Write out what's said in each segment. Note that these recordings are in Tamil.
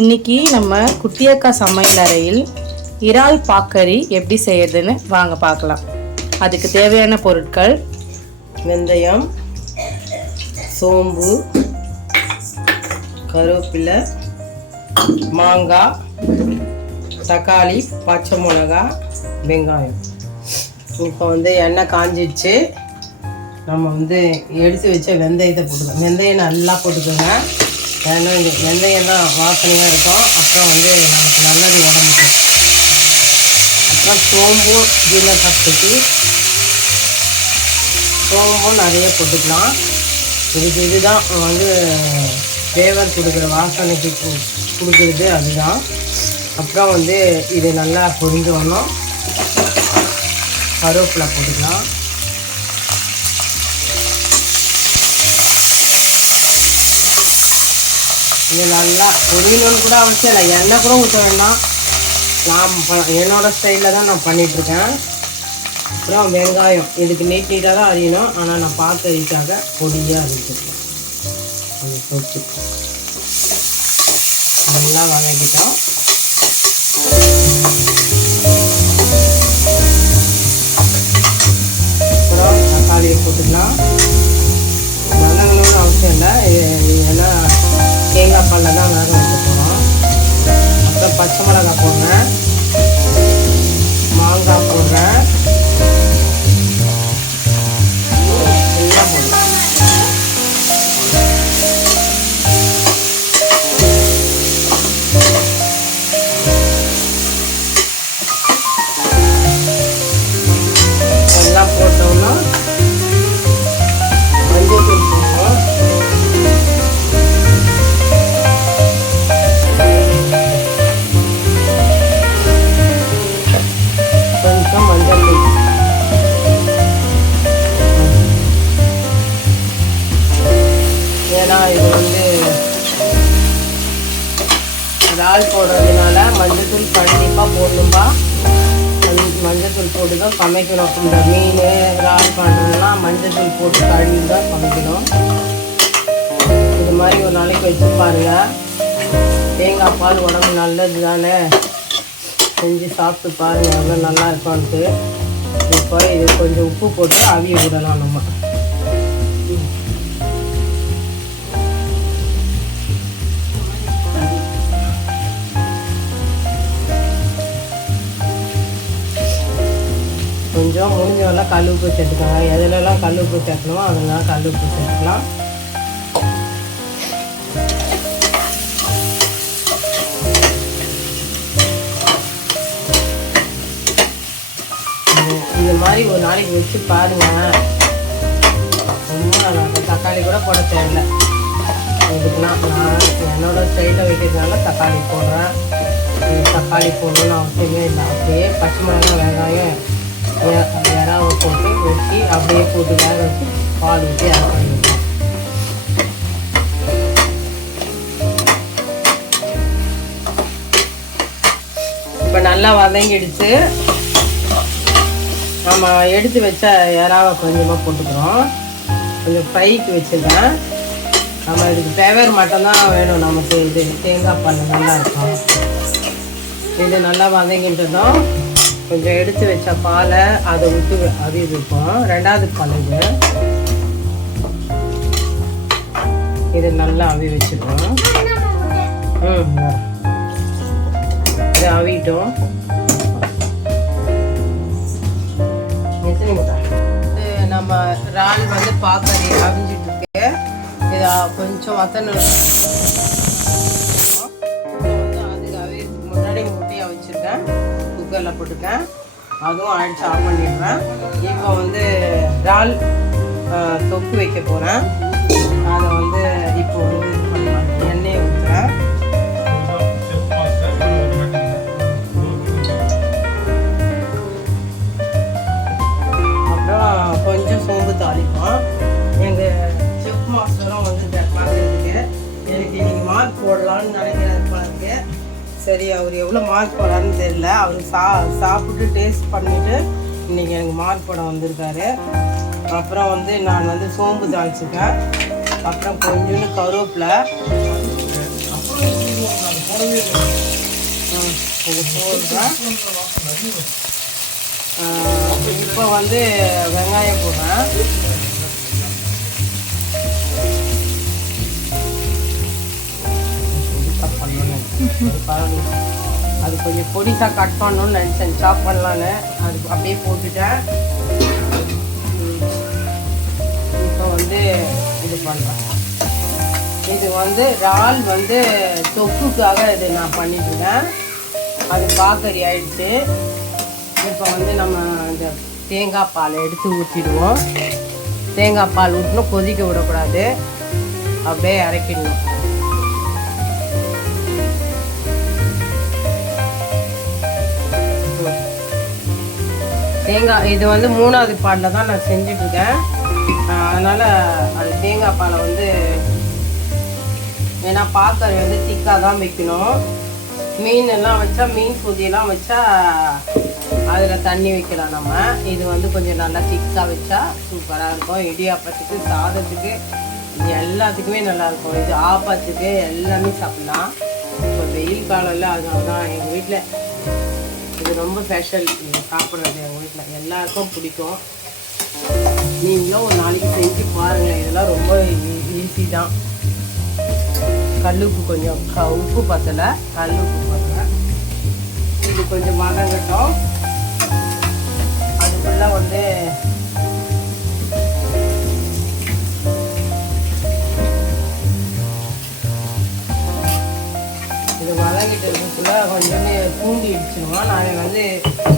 இன்னைக்கு நம்ம குட்டியக்கா சமையல் அறையில் இறால் பாக்கரி எப்படி செய்யறதுன்னு வாங்க பார்க்கலாம். அதுக்கு தேவையான பொருட்கள்: வெந்தயம், சோம்பு, கருவேப்பிலை, மாங்காய், தக்காளி, பச்சை மிளகாய், வெங்காயம். இப்போ எண்ணெய் காஞ்சிடுச்சு. நம்ம எடுத்து வச்ச வெந்தயத்தை போட்டுக்கலாம். வெந்தயம் நல்லா போட்டுக்கோங்க. ஏன்னா வெந்தயம் தான் வாசனையாக இருக்கும். அப்புறம் நமக்கு நல்லது உடம்புக்கு. அப்புறம் சோம்பு, ஜீரகத்துக்கு சோம்பும் நிறைய போட்டுக்கலாம். இதுதான் ஃப்ளேவர் கொடுக்குற, வாசனைக்கு கொடுக்குறது அதுதான். அப்புறம் இது நல்லா பொரிஞ்சு வரணும். கருவேப்பிலை போட்டுக்கலாம். இது நல்லா பொரியணும்னு கூட அவசியம் இல்லை, எண்ணெய் கூட ஊற்ற வேண்டாம். நான் என்னோடய ஸ்டைலில் தான் நான் பண்ணிகிட்ருக்கேன். அப்புறம் வெங்காயம் இதுக்கு நீட்டாக தான் அறியணும், ஆனால் நான் பார்த்து அரிக்காக பொடியாக அரிச்சிருக்கேன். அதை போட்டு நல்லா வதக்கிட்டோம். அப்புறம் தக்காளியை போட்டுக்கலாம். வதங்கணும்னு அவசியம் இல்லை, ஏன்னா தேங்காய் பாலில் தான் வேக வைக்க போகிறோம். அப்புறம் பச்சை மிளகாய் போடுறேன், மாங்காய் போடுறேன், எல்லாம் போடுறேன். எல்லாம் போட்டோம்னா மஞ்சள் தூள் போடுறோம். ஏன்னா இது இறால் போடுறதுனால மஞ்சத்தூள் கண்டிப்பாக போடணும்பா. மஞ்சத்தூள் போட்டு தான் சமைக்கணும். இந்த மீன் இறால் பண்ணுறதுனா மஞ்சத்தூள் போட்டு கழுவி தான் சமைக்கணும். இது மாதிரி ஒரு நாளைக்கு வச்சு பாருங்கள். தேங்காய் பால் உடம்பு நல்லது தானே, செஞ்சு சாப்பிட்டு பாருங்கள் எவ்வளோ நல்லா இருக்கும்ன்ட்டு. இப்போ இது கொஞ்சம் உப்பு போட்டு அவிய விடலாம். நம்ம கொஞ்சம் முடிஞ்சவெல்லாம் கல் உப்பு சேர்த்துக்கோங்க. எதுலலாம் கல் உப்பு சேர்க்கணுமோ அதெல்லாம் கல் உப்பு சேர்த்துக்கலாம். இந்த மாதிரி ஒரு நாளைக்கு வச்சு பாருங்கள். ரொம்ப தக்காளி கூட போட தேவையில்லை. இதுக்குலாம் நான் என்னோடய ஸ்டைலில் வைக்கிறதுனால தக்காளி போடுறேன். தக்காளி போடணும்னு அவசியமே இல்லை. அப்படியே பச்சை மிளகாய், வெங்காயம், இறாவை போட்டு வச்சு அப்படியே போட்டு வேக வச்சு பால் ஊற்றி ஆட் பண்ணிடுவோம். இப்போ நல்லா வதங்கிடுச்சு. நம்ம எடுத்து வச்ச இறாவை கொஞ்சமாக போட்டுக்கிறோம். கொஞ்சம் ஃப்ரைக்கு வச்சுருக்கேன். நம்ம இதுக்கு ஃப்ளேவர் மட்டும்தான் வேணும். நமக்கு இது தேங்காய் பால் நல்லா இருக்கும். இது நல்லா வதங்கின்றதும் கொஞ்சம் எடுத்து வச்ச பாலை அதை விட்டு அவி வைப்போம். ரெண்டாவது பால் இது நல்லா அவி வச்சுருக்கோம். இது அவிட்டோம். நம்ம இறால் பாக்கறி அவிஞ்சிட்டு இருக்கு. இதை கொஞ்சம் வத்தணும். அதுக்கு அவிக்கிறதுக்கு முன்னாடி முட்டையை வச்சுருக்கேன், குக்கரில் போட்டுருக்கேன். அதுவும் ஆயிடுச்சு, ஆஃப் பண்ணிடுறேன். இப்போ இறால் தொக்கு வைக்க போகிறேன். அதை இப்போ இது பண்ணலாம். எண்ணெயை ஊற்றுறேன். அப்புறம் கொஞ்சம் சோம்பு தாளிப்போம். எங்கள் செஃப் மாஸ்டரும் பார்க்குறதுக்கு எனக்கு இன்னைக்கு மார்க் போடலான்னு நினைக்கிறேன். சரி, அவர் எவ்வளோ மார்க் போடான்னு தெரியல. அவர் சாப்பிட்டு டேஸ்ட் பண்ணிவிட்டு இன்றைக்கி எனக்கு மார்க் போட வந்திருக்காரு. அப்புறம் நான் சோம்பு தாளிச்சிட்டேன். அப்புறம் கொஞ்சோண்டு கருவேப்பிலை, இது போடுறேன். இப்போ வந்து வெங்காயம் போடுறேன். அது கொஞ்சம் பொடிசாக கட் பண்ணணும்னு நினச்சேன், சாப் பண்ணலான்னு. அது அப்படியே போட்டுட்டேன். இப்போ வந்து இது பண்ணுறேன். இது வந்து இறால் வந்து தொக்குக்காக இது நான் பண்ணிட்டுருக்கேன். அது பாக்கறி ஆயிடுச்சு. இப்போ வந்து நம்ம இந்த தேங்காய் பால் எடுத்து ஊற்றிடுவோம். தேங்காய் பால் ஊற்றணும், கொதிக்க விடக்கூடாது, அப்படியே இறக்கிடணும். தேங்காய் இது வந்து 3வது பாலில் தான் நான் செஞ்சிட்ருக்கேன். அதனால் அது தேங்காய் பாலை வந்து ஏன்னா பாக்கறி வந்து திக்காக தான் வைக்கணும். மீனெல்லாம் வச்சா, மீன் பொதியெல்லாம் வச்சா அதில் தண்ணி வைக்கலாம் நம்ம. இது வந்து கொஞ்சம் நல்லா திக்காக வச்சா சூப்பராக இருக்கும். இடியாப்பத்துக்கு, சாதத்துக்கு, எல்லாத்துக்குமே நல்லாயிருக்கும். இது ஆப்பத்துக்கு எல்லாமே சாப்பிட்லாம். இப்போ வெயில் காலம்ல அதனால தான் எங்கள் வீட்டில் இது ரொம்ப ஸ்பெஷல். இது சாப்பிட்றது எங்கள் வீட்டில் எல்லாருக்கும் பிடிக்கும். நீங்களும் ஒரு நாளைக்கு செஞ்சு பாருங்கள். இதெல்லாம் ரொம்ப ஈஸி தான். கல்லுப்பு கொஞ்சம் உப்பு பத்தலை, கல்லுப்பு பத்தலை. இது கொஞ்சம் வதங்கட்டும். அதுக்குள்ள வந்து இது வதங்கிட்டு இருக்கிறதுக்குள்ள கொஞ்சம் பூண்டு இடிச்சிடுவோம். நான் வந்து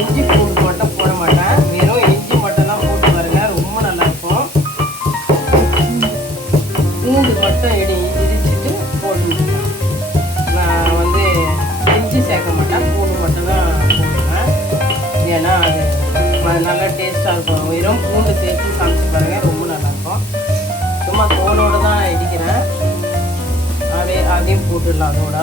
இஞ்சி பூண்டு மட்டும் போட மாட்டேன், வெறும் இஞ்சி மட்டும் தான் போட்டு பாருங்க, ரொம்ப நல்லாயிருக்கும். பூண்டு மட்டும் இடிச்சிட்டு போட்டுருக்கேன். நான் வந்து இஞ்சி சேர்க்க மாட்டேன், பூண்டு மட்டும் தான் போடுவேன். ஏன்னா அது நல்லா டேஸ்ட்டாக இருக்கும். வெறும் பூண்டு சேர்த்து சமைச்சு பாருங்கள், ரொம்ப நல்லாயிருக்கும். சும்மா தோலோடு தான் இடிக்கிறேன். அதையும் போட்டுடலாம். அதோட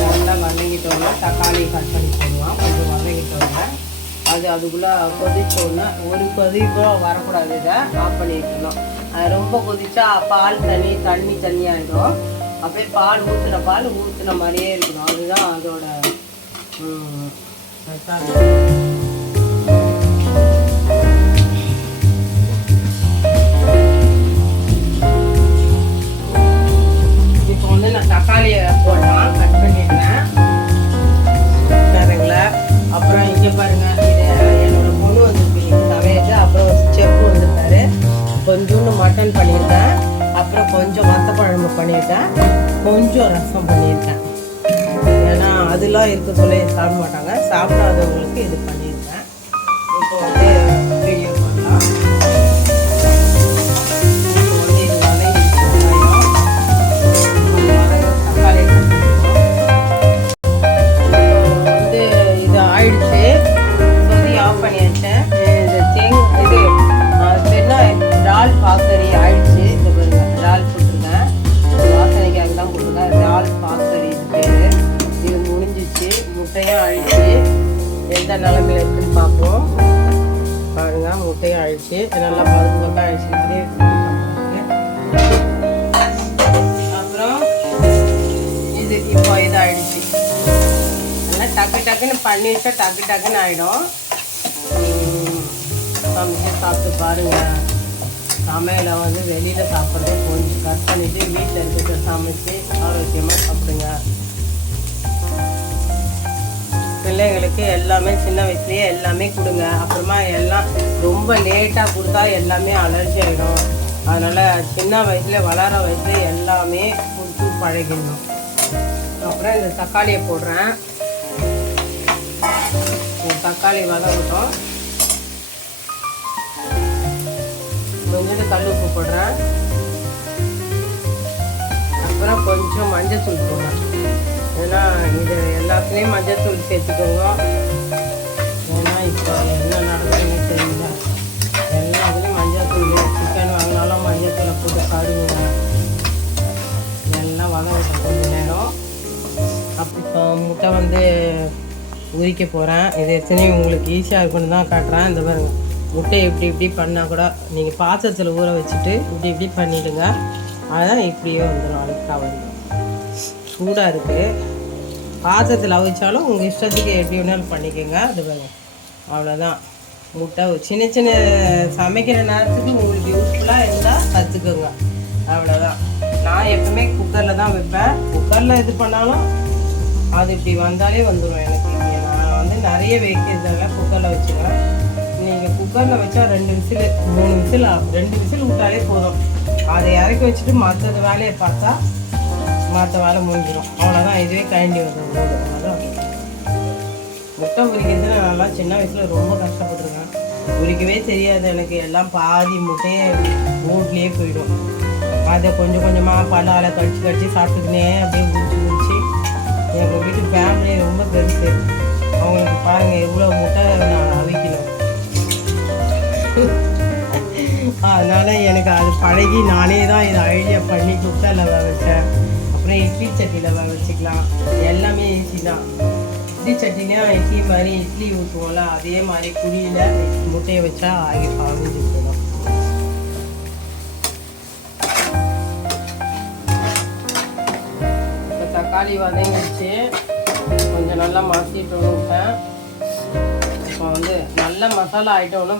நல்லா வதங்கிட்டோன்னா தக்காளி கட் பண்ணி போடுவோம். கொஞ்சம் வதங்கிட்டோன்னா அது அதுக்குள்ளே கொதிச்சோன்னா, ஒரு கொதிப்போ வரக்கூடாது, இதை ஆஃப் பண்ணி வைக்கணும். அது ரொம்ப கொதிச்சா பால் தண்ணி ஆகிடும். அப்படியே பால் ஊற்றின மாதிரியே இருக்கணும். அதுதான் அதோட இப்போ வந்து நான் தக்காளியை போடலாம், கட் பண்ணிடுறேன் பாருங்களா. அப்புறம் இங்கே பாருங்கள், இது என்னோட பொண்ணு வந்துருக்கு சமையலுக்கு. அப்புறம் செஃப் வந்துருக்காரு. கொஞ்சோண்டு மட்டன் பண்ணியிருக்கேன், அப்புறம் கொஞ்சம் வத்த குழம்பு பண்ணியிருக்கேன், கொஞ்சம் ரசம் பண்ணியிருக்கேன். ஏன்னா அதெல்லாம் இருக்க சொல்லி சாப்பிட மாட்டாங்க, சாப்பிடாதவங்களுக்கு இது பண்ணியிருக்கேன். இப்போ வந்து வீடியோ பண்ணலாம். இப்போ வந்து இது தக்காளி வந்து இது ஆயிடுச்சு. சொதி ஆஃப் பண்ணி வச்சேன். இது இறால் பாக்கறி ஆயிடுச்சு. இந்த பாருங்க, இறால் போட்டிருக்கேன், வாசனைக்காக தான் போட்டிருக்கேன். இறால் பாக்கறி இது பேர். இது முடிஞ்சிச்சு. முட்டையும் ஆயிடுச்சு. எந்த நிலமையில இருக்குன்னு பார்ப்போம். பாருங்க, முட்டையும் ஆயிடுச்சு. நல்லா பழுது பக்கம் ஆயிடுச்சு. அதே அப்புறம் இது இப்போ இது ஆயிடுச்சு. நல்லா டக்குன்னு பண்ணி வச்சா டக்குன்னு ஆயிடும். சமைச்சு சாப்பிட்டு பாருங்க. சமையலை வந்து வெளியில் சாப்பிட்றது கொஞ்சம் கட் பண்ணிவிட்டு வீட்டில் இருக்கிறத சமைச்சு ஆரோக்கியமாக சாப்பிடுங்க. பிள்ளைங்களுக்கு எல்லாமே சின்ன வயசுலேயே எல்லாமே கொடுங்க. அப்புறமா எல்லாம் ரொம்ப லேட்டாக கொடுத்தா எல்லாமே அலர்ஜி ஆகிடும். அதனால் சின்ன வயசுல வளர வயசுல எல்லாமே கொடுத்து பழகிடணும். அப்புறம் இந்த தக்காளியை போடுறேன். தக்காளி வதங்கட்டும். கொஞ்சோண்டு கல் உப்பு போடுறேன். அப்புறம் கொஞ்சம் மஞ்சத்தூள் போடுறேன். ஏன்னா இது எல்லாத்துலேயும் மஞ்சத்தூள் சேர்த்துக்கோங்க. ஏன்னா இப்போ என்ன நடக்குதுன்னு தெரியல. எல்லாத்துலேயும் மஞ்சத்தூள், சிக்கன் வாங்கினாலும் மஞ்சத்தூளை போட்டு கழுவுங்க. எல்லாம் வதங்கட்டும் கொஞ்சம் நேரம். இப்போ முட்டை வந்து உரிக்க போகிறேன். இது எத்தனையும் உங்களுக்கு ஈஸியாக இருக்குன்னு தான் காட்டுறேன். இந்த பாருங்க, முட்டையை இப்படி பண்ணால் கூட நீங்கள் பாத்திரத்தில் ஊற வச்சுட்டு இப்படி பண்ணிவிடுங்க. அதுதான் இப்படியே வந்துடும், அழுக்காக வந்துடும். சூடாக இருக்குது. பாத்திரத்தில் அவிச்சாலும் உங்கள் இஷ்டத்துக்கு எப்படி வேணாலும் பண்ணிக்கோங்க. அது அவ்வளோதான். முட்டை சின்ன சின்ன சமைக்கிற நேரத்துக்கு உங்களுக்கு யூஸ்ஃபுல்லாக இருந்தால் கற்றுக்கோங்க. அவ்வளோதான். நான் எப்பவுமே குக்கரில் தான் வைப்பேன். குக்கரில் இது பண்ணாலும் அது இப்படி வந்தாலே வந்துடும் எனக்கு. நான் வந்து நிறைய வைக்கிறதால குக்கரில் வச்சுக்கிறேன். நீங்கள் குக்கரில் வச்சா 2 விசில் 3 விசில் 2 விசில் விட்டாலே போதும். அதை இறக்கி வச்சுட்டு மற்றது வேலையை பார்த்தா மற்ற வேலை முடிஞ்சிடும். அவ்வளோதான். இதுவே கழண்டி வந்துடும். அவ்வளோதான். முட்டை உரிக்கிறதுல நல்லா சின்ன வயசில் ரொம்ப கஷ்டப்பட்டுருக்கேன். உரிக்கவே தெரியாது எனக்கு. எல்லாம் பாதி முட்டையே மூட்லேயே போயிடும். அதை கொஞ்சம் கொஞ்சமாக பல்லால் கடிச்சு சாப்பிட்டுக்கினே அப்படியே உரிச்சு எங்கள் வீட்டு ஃபேமிலி ரொம்ப பெருசு. அவங்களுக்கு பாருங்கள் எவ்வளோ முட்டை நான் அவிக்கணும். அதனால் எனக்கு அது பழகி நானே தான் இதை ஐடியா பண்ணி குக்கரில் வேக வச்சேன். அப்புறம் இட்லி சட்டியில் வேக வச்சுக்கலாம். எல்லாமே ஈஸி தான். இட்லி சட்டினா இட்லி மாதிரி இட்லி ஊற்றுவோம்ல, அதே மாதிரி குழியில் முட்டையை வச்சா அவிஞ்சு போயிடும். இப்போ தக்காளி வதங்கிடுச்சு. கொஞ்சம் நல்லா மசிட்டு விட்டேன். இப்போ வந்து நல்ல மசாலா ஐட்டம்னு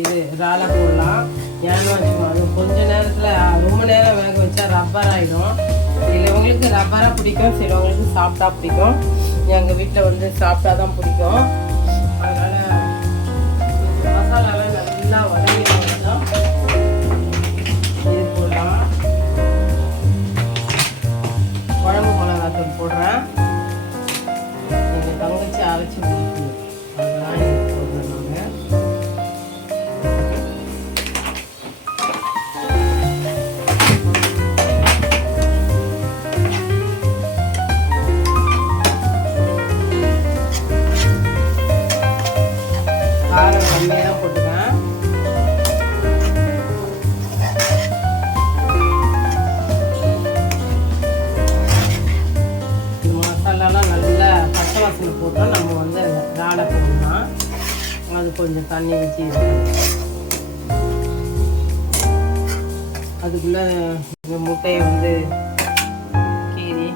இது இறாலை போடலாம். ஏன்னு வச்சுக்கோங்க, அது கொஞ்சம் நேரத்தில் ரொம்ப நேரம் வேக வச்சா ரப்பர் ஆகிடும். சிலவங்களுக்கு ரப்பராக பிடிக்கும், சிலவங்களுக்கு சாப்பிட்டா பிடிக்கும். எங்கள் வீட்டில் வந்து சாப்பிட்டா தான் பிடிக்கும். அதனால் மசாலாலாம் நல்லா வதங்கினா இது போடலாம். குழம்பு மிளகாத்தூள் போடுறேன். எங்கள் தங்கச்சி அரைச்சி கொடுக்கணும். அதெல்லாம் எனக்கு போடுறேன். காரம் கம்மியாக தான் போட்டுக்கேன். இந்த மசாலாலாம் நல்லா பச்சை வாசனை போட்டோம். நம்ம வந்து அந்த இறாலை போடலாம். அது கொஞ்சம் தண்ணி ஊற்றி அதுக்குள்ளே இந்த முட்டையை வந்து கீறி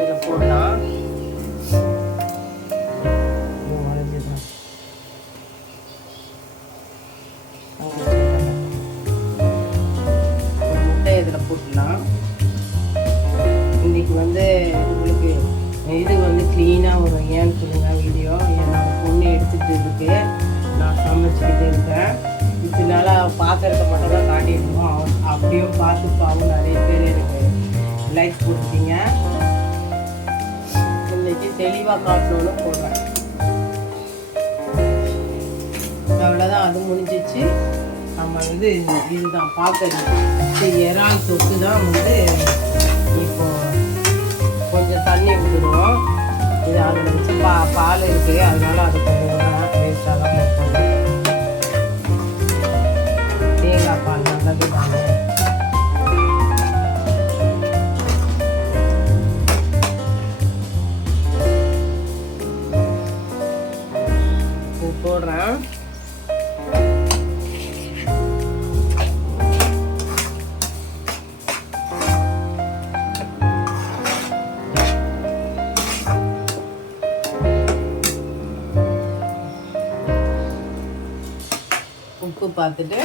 இதில் போடலாம். முட்டையை இதில் போட்டுடலாம். இன்னைக்கு வந்து உங்களுக்கு இது வந்து க்ளீனாக வரும். ஏன்னு சொல்லுங்க வீடியோ. என்னோட பொண்ணு எடுத்துகிட்டு இருக்கு, நான் சமைச்சிக்கிட்டு இருக்கேன். இதனால பாத்திரத்தை மட்டும் தான் காட்டிட்டுருக்கோம். அப்படியும் பார்த்துப்பாவும் நிறைய பேர் எனக்கு லைக் கொடுத்தீங்க. இன்னைக்கு தெளிவாக காட்டணும்னு போடுறேன். அவ்வளோதான். அது முடிஞ்சிச்சு. நம்ம வந்து இதுதான் பார்க்கறது. இறால் தொக்கு தான் வந்து இப்போ கொஞ்சம் தண்ணி விட்டுடுவோம். இது அதில் வச்சு பால் இருக்குது. அதனால அது கொஞ்சம் வேஸ்ட்டாக தான் போடுவோம். தேங்காய் பால் நல்லது தானே. போடுறேன். உப்பு பார்த்துட்டு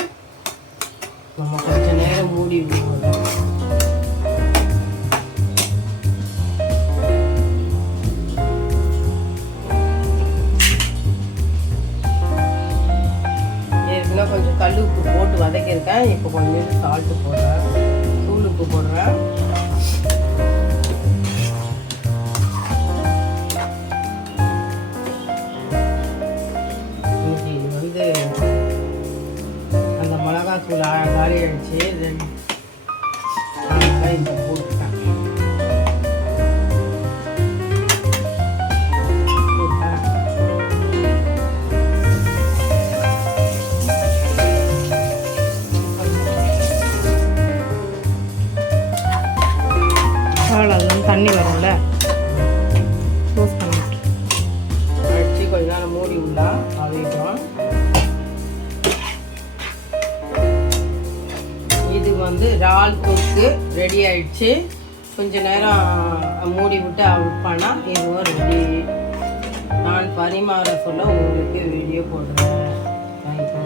நம்ம கொஞ்சம் நேரம் மூடி விடுவோம். ஏற்கனவே கொஞ்சம் கல் உப்பு போட்டு வதக்கியிருக்கேன். இப்போ கொஞ்சம் சால்ட்டு போடுறேன், தூள் உப்பு போடுறேன். இன்னைக்கு வந்து அந்த மிளகாத்தூள் காலி ஆயிடுச்சு. அதனால இந்த போட்டுட்டேன். அவ்வளோதான். தண்ணி வரும்ல, க்ளோஸ் பண்ணிட்டு அடிச்சு கொஞ்ச இது வந்து இறால் தொக்கு ரெடி ஆயிடுச்சு. கொஞ்ச நேரம் மூடி விட்டு அவுட் பண்ணால் இதுவும் ரெடி. நான் பரிமாற சொல்ல உங்களுக்கு வீடியோ போடுறேன். தேங்க்யூ.